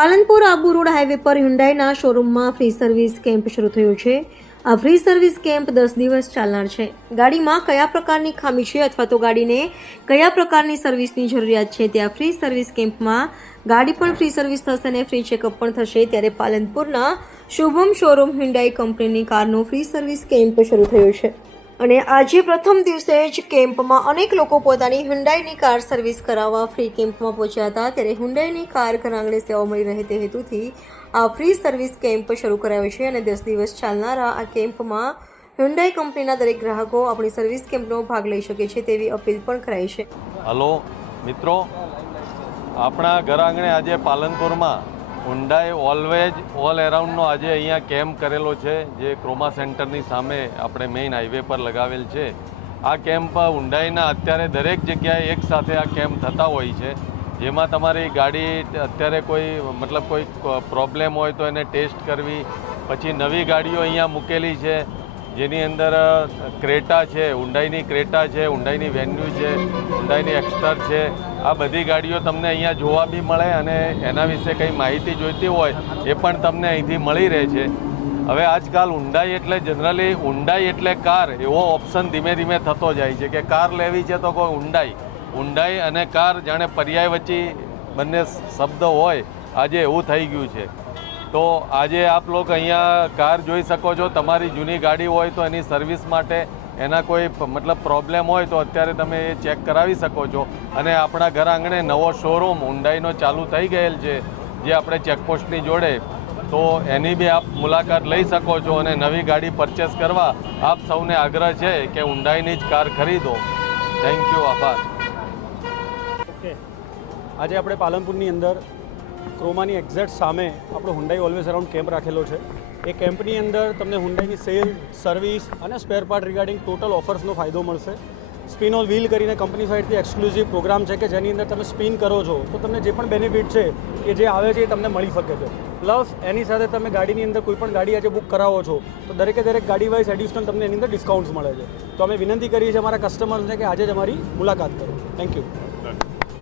Palanpur Abu road highway પર હ્યુન્ડાઈના શોરૂમમાં free service camp શરૂ થયો છે। આ ફ્રી સર્વિસ કેમ્પ 10 દિવસ ચાલનાર છે। ગાડીમાં કયા પ્રકારની ખામી છે અથવા તો ગાડીને કયા પ્રકારની સર્વિસની જરૂરિયાત છે ત્યાં ફ્રી સર્વિસ કેમ્પમાં ગાડી પણ ફ્રી સર્વિસ થશે અને ફ્રી ચેકઅપ પણ થશે। ત્યારે પાલનપુરના શુભમ શોરૂમ હ્યુન્ડાઈ કંપનીની કારનો ફ્રી સર્વિસ કેમ્પ શરૂ થયો છે અને આજે પ્રથમ દિવસે જ કેમ્પમાં અનેક લોકો પોતાની હ્યુન્ડાઈની કાર સર્વિસ કરાવવા ફ્રી કેમ્પમાં પહોંચ્યા હતા। ત્યારે હ્યુન્ડાઈની કાર ઘરઆંગણે સેવા મળી રહે તે હેતુથી આ ફ્રી સર્વિસ કેમ્પ શરૂ કરાયો છે અને 10 દિવસ ચાલનારા આ કેમ્પમાં હ્યુન્ડાઈ કંપનીના દરેક ગ્રાહકો આપણી સર્વિસ કેમ્પનો ભાગ લઈ શકે છે તેવી અપીલ પણ કરાઈ છે। હલો મિત્રો, આપણા ઘર આંગણે આજે પાલનપુરમાં હુન્ડાઈ ઓલવેજ ઓલ એરાઉન્ડનો આજે અહીંયા કેમ્પ કરેલો છે, જે ક્રોમા સેન્ટરની સામે આપણે મેઇન હાઈવે પર લગાવેલ છે। આ કેમ્પ હુન્ડાઈના અત્યારે દરેક જગ્યાએ એક સાથે આ કેમ્પ થતા હોય છે, જેમાં તમારી ગાડી અત્યારે કોઈ પ્રોબ્લેમ હોય તો એને ટેસ્ટ કરવી, પછી નવી ગાડીઓ અહીંયા મૂકેલી છે જેની અંદર ક્રેટા છે, હુન્ડાઈની ક્રેટા છે, હુન્ડાઈની વેન્યુ છે, હુન્ડાઈની એક્સ્ટર છે। આ બધી ગાડીઓ તમને અહીંયા જોવા બી મળે અને એના વિશે કંઈ માહિતી જોઈતી હોય એ પણ તમને અહીંથી મળી રહે છે। હવે આજકાલ હુન્ડાઈ એટલે જનરલી હુન્ડાઈ એટલે કાર એવો ઓપ્શન ધીમે ધીમે થતો જાય છે કે કાર લેવી છે તો કોઈ હુન્ડાઈ અને કાર જાણે પર્યાય વચ્ચે બંને શબ્દ હોય, આજે એવું થઈ ગયું છે। તો આજે આપ લોકો અહીંયા કાર જોઈ શકો છો। તમારી જૂની ગાડી હોય તો એની સર્વિસ માટે એના કોઈ પ્રોબ્લેમ હોય તો અત્યારે તમે એ ચેક કરાવી શકો છો અને આપણા ઘર આંગણે નવો શોરૂમ હુન્ડાઈનો ચાલુ થઈ ગયેલ છે, જે આપણે ચેકપોસ્ટની જોડે, તો એની બી આપ મુલાકાત લઈ શકો છો અને નવી ગાડી પરચેસ કરવા આપ સૌને આગ્રહ છે કે હુન્ડાઈની જ કાર ખરીદો। થેન્ક યુ, આભાર। ઓકે, આજે આપણે પાલનપુરની અંદર ક્રોમાની એક્ઝેક્ટ સામે આપણો હુન્ડાઈ ઓલવેઝ અરાઉન્ડ કેમ્પ રાખેલો છે। એ કેમ્પની અંદર તમને હુન્ડાઈની સેલ, સર્વિસ અને સ્પેર પાર્ટ રિગાર્ડિંગ ટોટલ ઓફર્સનો ફાયદો મળશે। સ્પિન ઓન વ્હીલ કરીને કંપની સાઇડથી એક્સક્લુઝિવ પ્રોગ્રામ છે કે જેની અંદર તમે સ્પિન કરો છો તો તમને જે પણ બેનિફિટ છે એ જે આવે છે એ તમને મળી શકે છે। પ્લસ એની સાથે તમે ગાડીની અંદર કોઈ પણ ગાડી આજે બુક કરાવો છો તો દરેક ગાડી વાઇઝ એડિશનલ તમને એની અંદર ડિસ્કાઉન્ટ્સ મળે છે। તો અમે વિનંતી કરીએ છીએ અમારા કસ્ટમર્સને કે આજે જ અમારી મુલાકાત કરો। Thank you.